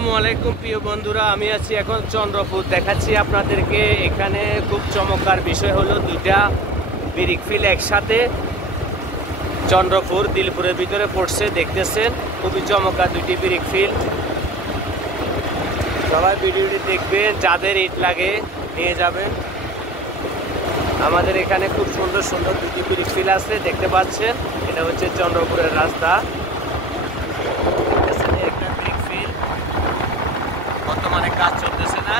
আসসালামু আলাইকুম প্রিয় বন্ধুরা, আমি আছি এখন চন্দ্রপুর। দেখাচ্ছি আপনাদেরকে। এখানে খুব চমৎকার বিষয় হলো দুইটা ব্রিক ফিল একসাথে চন্দ্রপুর দিলপুরের ভিতরে পড়ছে। দেখতেছেন খুবই চমৎকার দুইটি ব্রিক ফিল। সবাই ভিডিওটি দেখবেন, যাদের ইট লাগে নিয়ে যাবেন। আমাদের এখানে খুব সুন্দর সুন্দর দুটি ব্রিক ফিল আছে, দেখতে পাচ্ছেন। এটা হচ্ছে চন্দ্রপুরের রাস্তা। বর্তমানে কাজ চলতেছে না,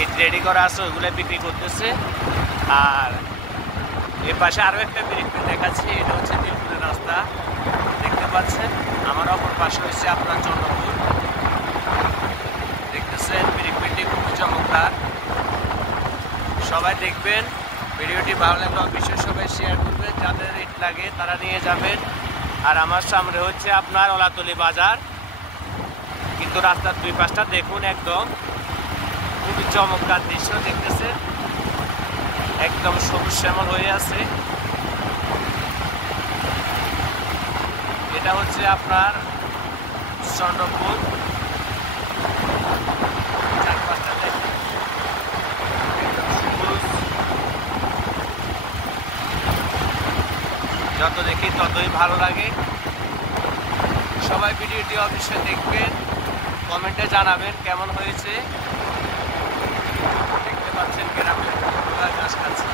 ইট রেডি করা আছে, ওইগুলো বিক্রি করতেছে। আর এর পাশে আরও একটা ব্রিক ফিল দেখাচ্ছি। এটা হচ্ছে দিলপুরের রাস্তা, দেখতে পাচ্ছেন। আমার অপর পাশে হচ্ছে আপনার চন্দ্রপুর, দেখতেছেন। ব্রিক ফিলটি খুবই চমৎকার, সবাই দেখবেন। ভিডিওটি ভালো লাগলে অবশ্যই সবাই শেয়ার করবেন। যাদের ইট লাগে তারা নিয়ে যাবেন। আর আমার সামনে হচ্ছে আপনার ওলাতলি বাজার, কিন্তু রাস্তার দুই পাশটা দেখুন, একদম খুবই চমৎকার দৃশ্য দেখতেছে। একদম সবুজ শ্যামল হয়ে আছে। এটা হচ্ছে আপনার চন্দ্রপুর। চারপাশটা দেখুন, একদম সবুজ। যত দেখি ততই ভালো লাগে। সবাই ভিডিওটি অবশ্যই দেখবেন, কমেন্টে জানাবেন কেমন হয়েছে। দেখতে পাচ্ছেন গ্রামের গাছ খাচ্ছে।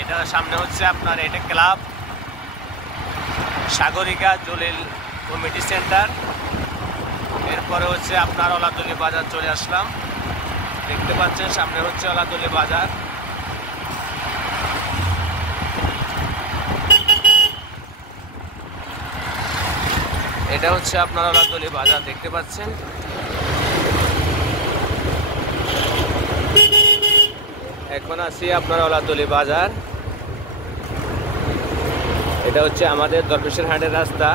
এটা সামনে হচ্ছে আপনার, এটা club Sagarika Jalil committee centre. এরপরে হচ্ছে আপনার ওলাতলি বাজার চলে আসলাম। দেখতে পাচ্ছেন সামনে হচ্ছে ওলাতলি বাজার। এটা হচ্ছে আপনার ওলাতলি বাজার, দেখতে পাচ্ছেন। এখন আছি আপনার ওলাতলি বাজার। এটা হচ্ছে আমাদের দরবেশের হাটের রাস্তা।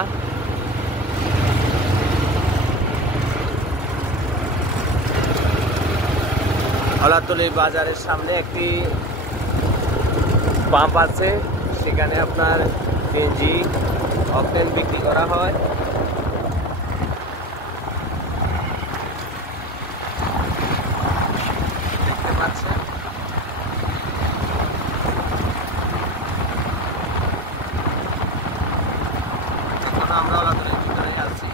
ওলাতলি বাজারের সামনে একটি পাম্প আছে, সেখানে আপনার সিএনজি অকটেন বিক্রি করা হয়। দেখতে পাচ্ছেন। এখন আমরা ওলাতলির ভিতরে আছি।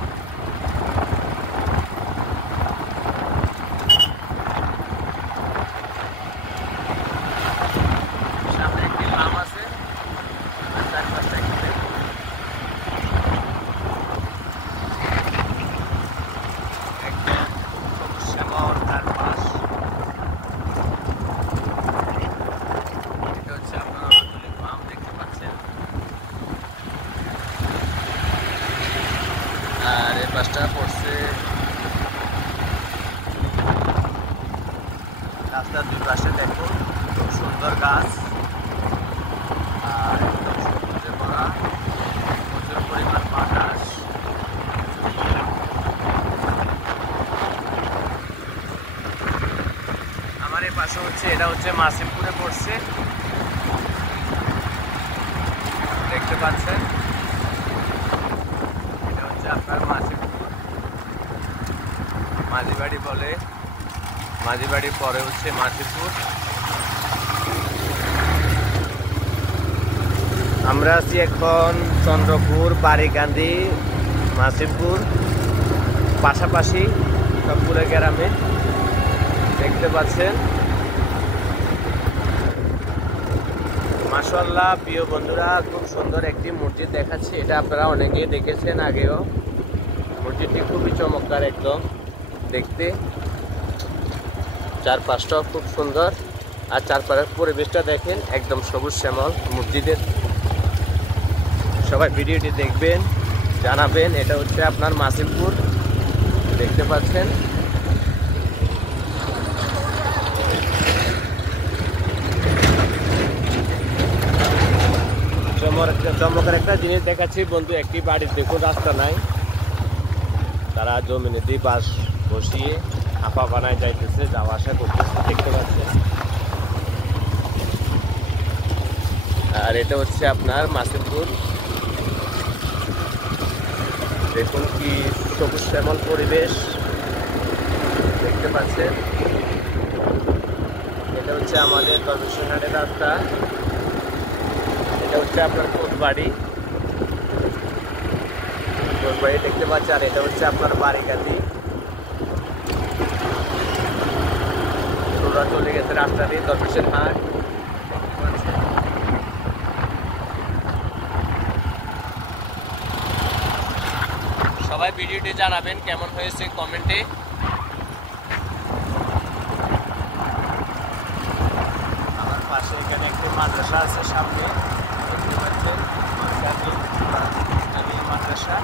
সামনে একটি পাম্প আছে, চারপাশটা একটু দেখুন। একদম সবুজ শ্যামল চারপাশ। এটা হচ্ছে আপনার ওলাতলি পাম্প, দেখতে পাচ্ছেন। আর এই পাশটা পড়ছে রাস্তার দুই পাশে দেখুন, খুব সুন্দর গাছ। আর একদম সবুজে ভরা, প্রচুর পরিমাণ বাতাস। আমার এই পাশে হচ্ছে, এটা হচ্ছে মাসিমপুরে পড়ছে, দেখতে পাচ্ছেন। এটা হচ্ছে আপনার মাসিমপুর, মাঝিবাড়ি বলে। মাঝিবাড়ির পরে হচ্ছে মাসিমপুর। আমরা আছি এখন চন্দ্রপুর, বাড়িকান্দি, মাসিমপুর পাশাপাশি সবগুলো গ্রামে, দেখতে পাচ্ছেন। মাশাআল্লাহ প্রিয় বন্ধুরা, খুব সুন্দর একটি মসজিদ দেখাচ্ছি। এটা আপনারা অনেকেই দেখেছেন আগেও। মসজিদটি খুবই চমৎকার একদম দেখতে। চারপাশটাও খুব সুন্দর। আর চারপাশের পরিবেশটা দেখেন, একদম সবুজ শ্যামল মসজিদের। সবাই ভিডিওটি দেখবেন, জানাবেন। এটা হচ্ছে আপনার মাসিমপুর, দেখতে পাচ্ছেন। চমৎকার একটা জিনিস দেখাচ্ছি বন্ধু। একটি বাড়ির দেখুন, রাস্তা নাই, তারা জমিনে দিয়ে বাঁশ বসিয়ে আপা বানায় যাইতেছে, যাওয়া আসা করতেছে, দেখতে পাচ্ছেন। আর এটা হচ্ছে আপনার মাসিমপুর, দেখুন কি সবুজ শ্যামল পরিবেশ দেখতে পাচ্ছেন। এটা হচ্ছে আমাদের দরবেশের হাটের রাস্তা। এটা হচ্ছে আপনার কোটবাড়ি দেখতে পাচ্ছেন। আর এটা হচ্ছে আপনার বাড়িগাতি। চলে গেছে রাস্তা দিয়ে দরবেশের হাট। সবাই ভিডিওটি জানাবেন কেমন হয়েছে কমেন্টে। আমার পাশে এখানে একটি মাদ্রাসা আছে, সামনে দেখতে পাচ্ছেন মাদ্রাসা।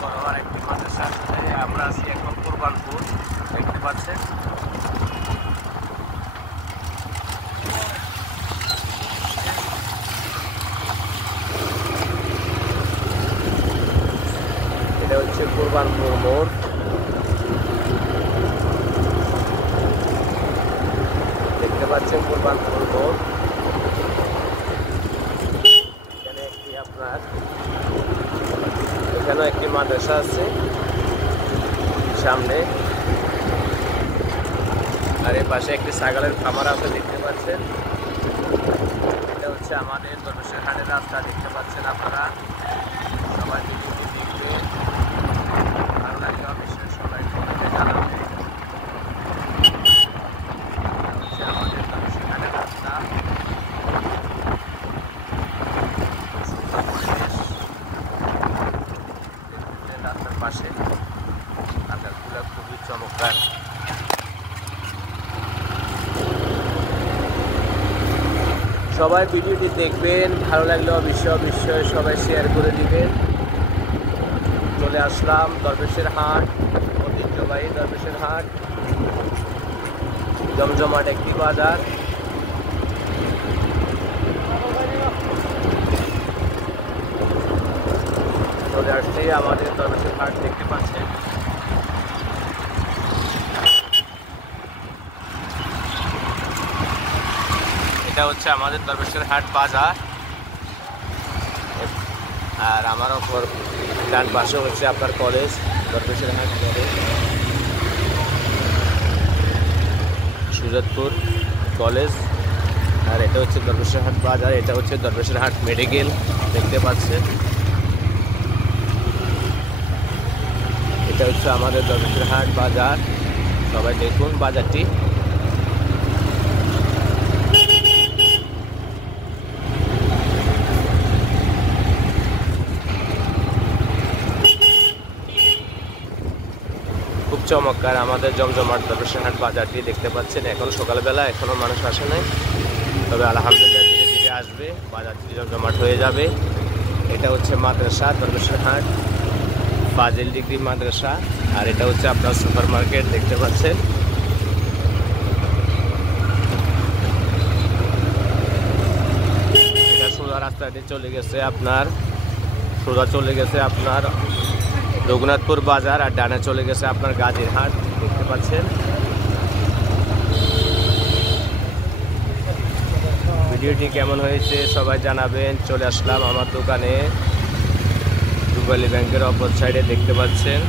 বড় একটি মাদ্রাসা আছে। আমরা আছি এখন কোরবানপুর দেখতে পাচ্ছেন। এটা হচ্ছে কোরবানপুর মোড়। দেখতে পাচ্ছেন কোরবানপুর মোড়। এখানে একটি আপনার এখানেও একটি মাদ্রাসা আছে সামনে। আর এর পাশে একটি ছাগলের খামার আছে দেখতে পাচ্ছেন। এটা হচ্ছে আমাদের দরবেশের হাটের রাস্তা দেখতে পাচ্ছেন আপনারা। সবাই দেখবেন, ভালো লাগলে অবশ্যই সবাই জানাবেন। হচ্ছে আমাদের দরবেশের হাটের রাস্তা। রাস্তার পাশে আকাশগুলো খুবই চমৎকার। সবাই ভিডিওটি দেখবেন, ভালো লাগলে অবশ্যই সবাই শেয়ার করে দিবেন। চলে আসলাম দরবেশের হাট, ঐতিহ্যবাহী দরবেশের হাট, জমজমাট একটি বাজার। চলে আসছে আমাদের দরবেশের হাট দেখতে পাচ্ছেন। এটা হচ্ছে আমাদের দরবেশের হাট বাজার। আর আমার ওপর ডান পাশে হচ্ছে আপনার কলেজ, দরবেশের হাট কলেজ, সুজাতপুর কলেজ। আর এটা হচ্ছে দরবেশের হাট বাজার। এটা হচ্ছে দরবেশের হাট মেডিকেল দেখতে পাচ্ছেন। এটা হচ্ছে আমাদের দরবেশের হাট বাজার। সবাই দেখুন বাজারটি। খুব চমৎকার আমাদের জমজমাট দরবেশের হাট বাজারটি দেখতে পাচ্ছেন। এখন সকালবেলা, এখনো মানুষ আসে নাই, তবে আলহামদুলিল্লাহ ধীরে ধীরে আসবে, বাজারটি জমজমাট হয়ে যাবে। এটা হচ্ছে মাদ্রাসা দরবেশের হাট, ফাজিল ডিগ্রি মাদ্রাসা। আর এটা হচ্ছে আপনার সুপার মার্কেট দেখতে পাচ্ছেন। এটা সোজা রাস্তাটি চলে গেছে আপনার রঘুনাথপুর বাজার। আর ডানে চলে গেছে আপনার গাজীর হাট দেখতে পাচ্ছেন। ভিডিওটি কেমন হয়েছে সবাই জানাবেন। চলে আসলাম আমার দোকানে, রূপালী ব্যাংকের অপর সাইডে দেখতে পাচ্ছেন।